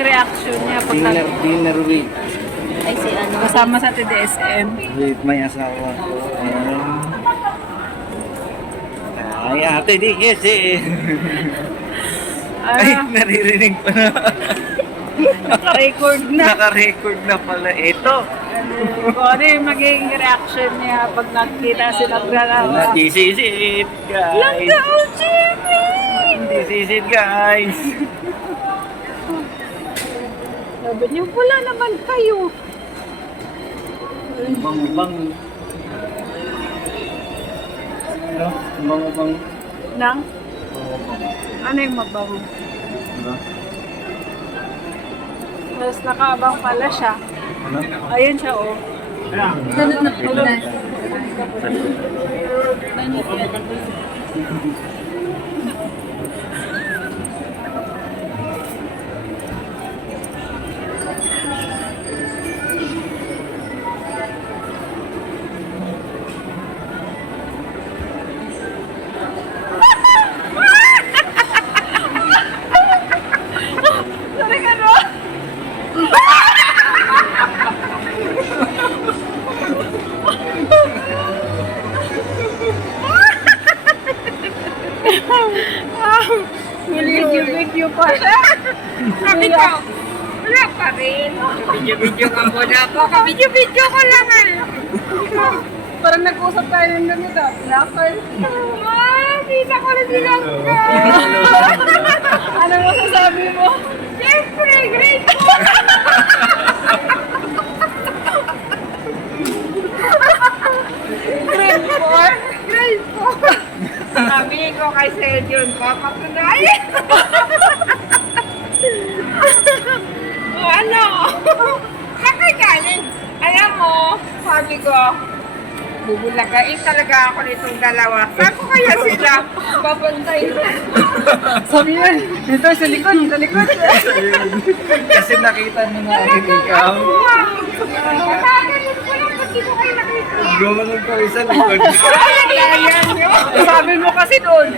magiging reaction niya pag Dinner with. Ay, si ano. kasama sa TDSM? With may asawa ko. Ay, ate, di kasi. Ay, naririnig pa na. Naka-record na. Naka-record na pala. Ito. Kung ano yung magiging reaction niya pag nakita silang dalawa. This is it, guys. Langga, oh, Jimmy! This is it, guys. Sabi niyo, wala naman kayo. Bang-bang. Ano? Bang-bang. Nang? Ano yung mabango? Ano? Tapos nakaabang pala siya. Ano? Ayun siya, oh. Sunod na po na. Sorry ka, no? Video pa siya. Sabi ko, wala pa rin. Video-video ka muna ako. Video-video ko lang eh. Parang nag-usap tayo ng ganito. Lakal. Kita ko na silang ka. Ano mo sasabi mo? Siyempre, great po. Grade 4? Great po. Sabi ko kay Sir John, papatunayan. O ano? Nakagaling. Alam mo, sabi ko, bubulagain talaga ako nitong dalawa. Saan ko kaya sila babantay? Sabi yun, dito sa likod, sa likod. Kasi nakita niyo na agad ikaw. Nakagaling ko lang, ba't di ko kayo nakita? Gumanon ko isa likod. Ayan nyo. Sabi mo kasi doon.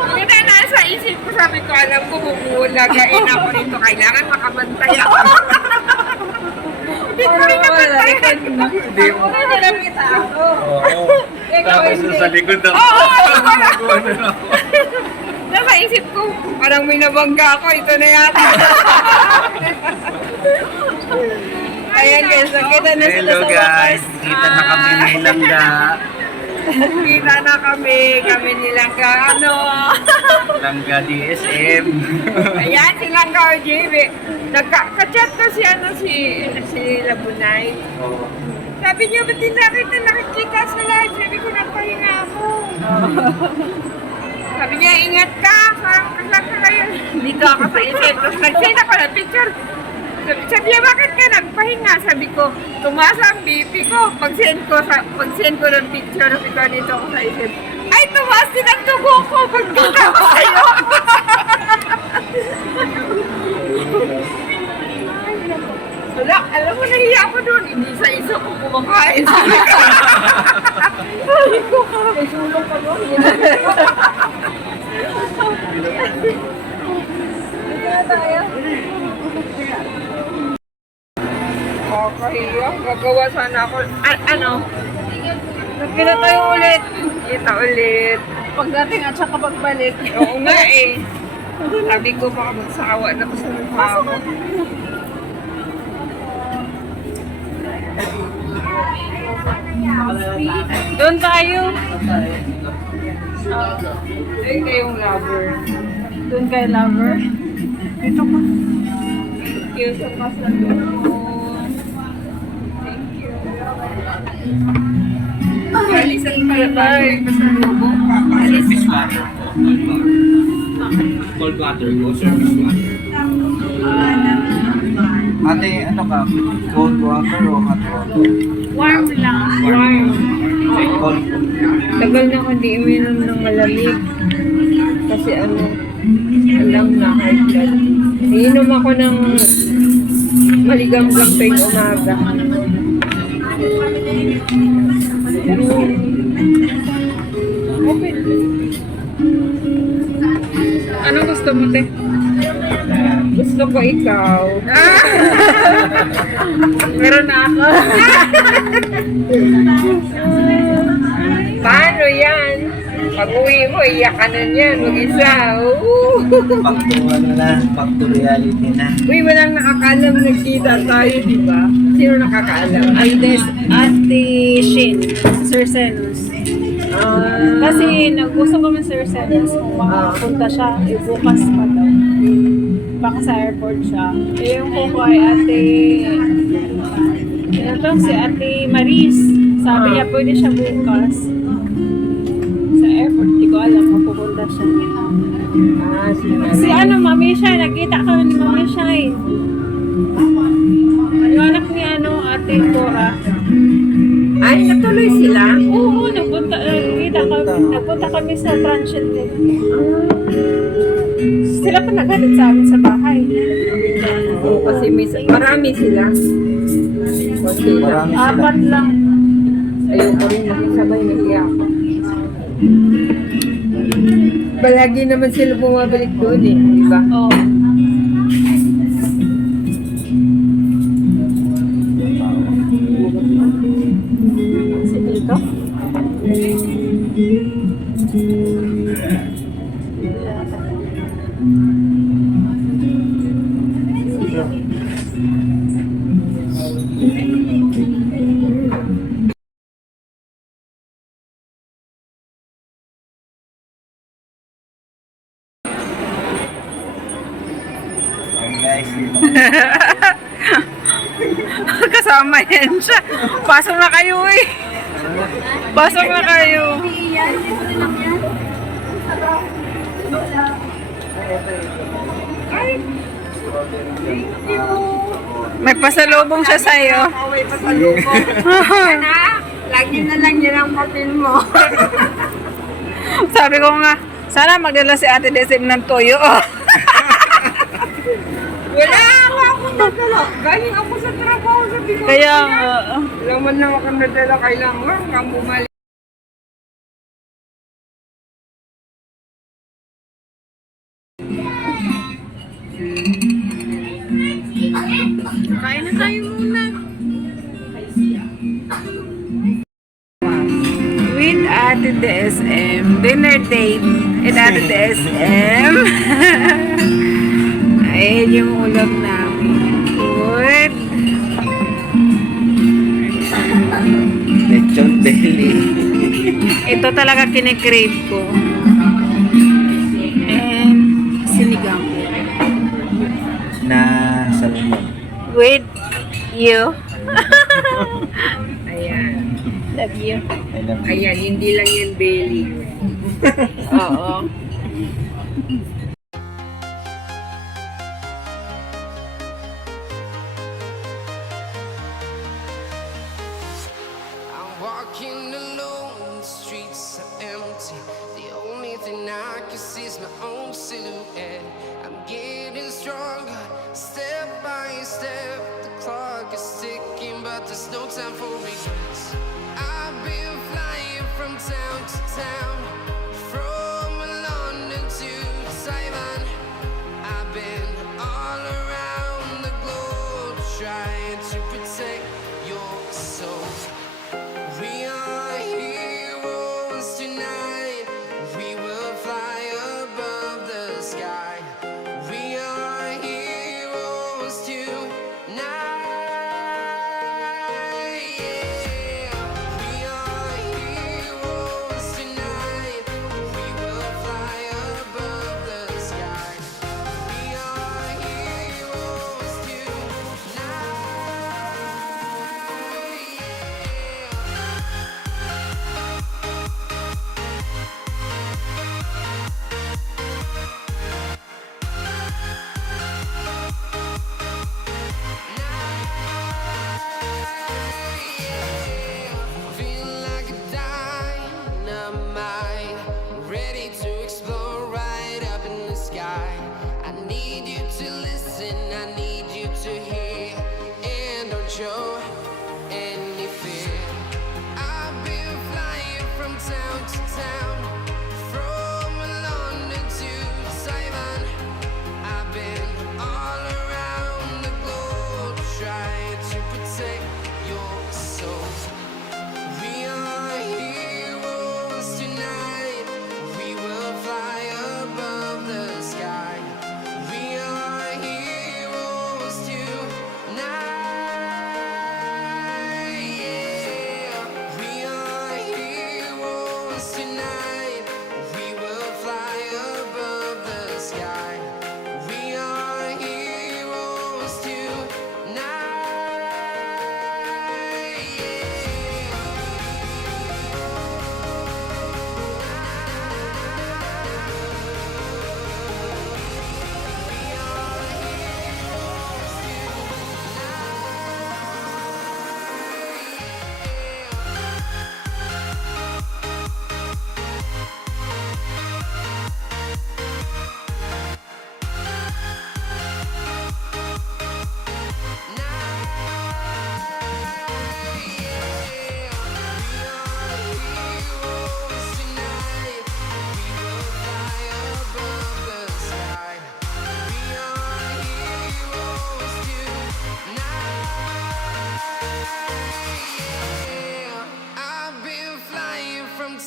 Hindi na nasa isip ko, sabi ko, alam ko, bubulagain ako nito. Kailangan makabantay ako. Hindi ko rin nabantay. Hindi mo. Hindi nakita ako. Oo. Tapos sa likod ako. Gumanon ako. Nasa isip ko, parang may nabangga ako. Ito na yata. Ayan guys, nakita na sila Hello sa guys, wakas. kita na kami ni Langga. Kita na kami nilang ka, ano. Langga DSM. Ayan, silang ka, JB. Nagka-chat ko si Labunay. Sabi niyo, ba't hindi nakikita sa live? Sabi ko, nagpahinga ako. Sabi niya, ingat ka. Kasal ka kayo. Hindi ka ako sa isip. Tapos nag-send ako ng picture. Sabi niya, bakit ka nagpahinga? Sabi ko, tumaas ang BP ko. Pag-send ko ng picture, sabi ko, dito ako sa isip. Ay, tumaas din ang dugo ko. Pagkita ko sa'yo. Wala, alam mo, nahiya ako doon. Hindi sa isa ko kumakain. Sabi ko, may sulong ka doon. tayo. Kakahiya. Gagawa sana ako. Ano? Nagkita tayo ulit. Kita ulit. Pagdating at saka pagbalik. Oo nga eh. Sabi ko baka magsawa na ko sa mukha ko. Doon tayo. Ay, kayong lover. Doon kay lover. Dito ka. Thank you sa pasalubong. Thank you. Alisan pala tayo yung pasalubong. Service water po. Cold water po, service water. Ate, ano ka? Cold water o hot water? Warm lang. Warm. Cold. Tagal na ako di uminom ng malamig. Kasi ano, alam na high blood. Iinom ako ng maligamgam tuwing umaga. Anong gusto gusto mo, te? Gusto ko ikaw. Meron na ako. Paano yan? Pag-uwi mo, iyak ka na niyan. Mag-isa. Back to reality na. Uy, walang nakakaalam nagkita tayo, di ba? Sino nakakaalam? Ate Shin, Sir Senus. Kasi gusto ko man Sir Senus kung makapunta siya, bukas pa daw. Baka sa airport siya. Eh, yung ko ay ate, si ate Maris. Sabi niya, pwede siya bukas. Sa airport, di ko alam kung pupunta siya. Si Mami Shai, nagkita kami ni Mami Shai. Yung anak ni ate Cora. Ay, natuloy sila? Oo, nagpunta kami sa Transient din. Sila pa naghatid sa amin sa bahay. Oo, kasi marami sila. Marami sila. Apat lang. Ayoko rin makisabay, nahiya ako. Palagi naman sila bumabalik doon eh, di ba? Oo. Si Tito? Guys, Kasama yan siya. Pasok na kayo eh. Pasok na kayo. May pasalubong siya sa'yo. May pasalubong. Lagi na lang yan ang papel mo. Sabi ko nga, sana magdala si Ate Desem ng toyo. Wala akong nadala. Galing ako sa trabaho sa Bicol. Kaya, Wala man lang akong nadala. Kailangan kang bumalik. kain na tayo muna. With Ate DSM, dinner date with Ate DSM. Ayan yung ulam namin. Good. lechon belly. Ito talaga kinikrave ko. And sinigang. Na salmon. With you. Ayan. Love you. I love you. Ayan, hindi lang yan belly. Oo. I'm walking alone, the streets are empty. The only thing I can see is my own silhouette. I'm getting stronger, step by step. The clock is ticking, but there's no time for regrets. I've been flying from town to town, from London to Taiwan. I've been all around the globe trying to protect your soul. We are heroes tonight. We will fly above the sky. We are heroes tonight. Yeah.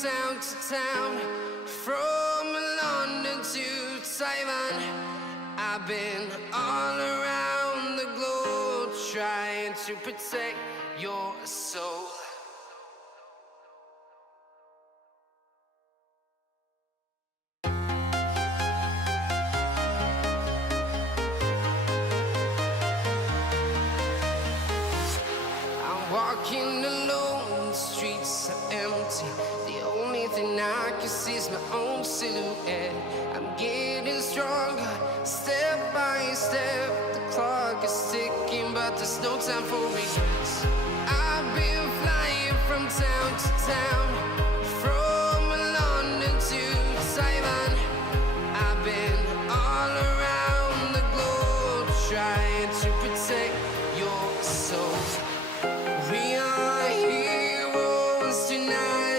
town to town, from London to Taiwan. I've been all around the globe trying to protect your soul. I'm walking alone, the streets are empty. The only thing I can see is my own silhouette. I'm getting stronger, step by step. The clock is ticking, but there's no time for regrets. I've been flying from town to town, from London to Taiwan. I've been all around the globe trying to protect your soul. We are heroes tonight.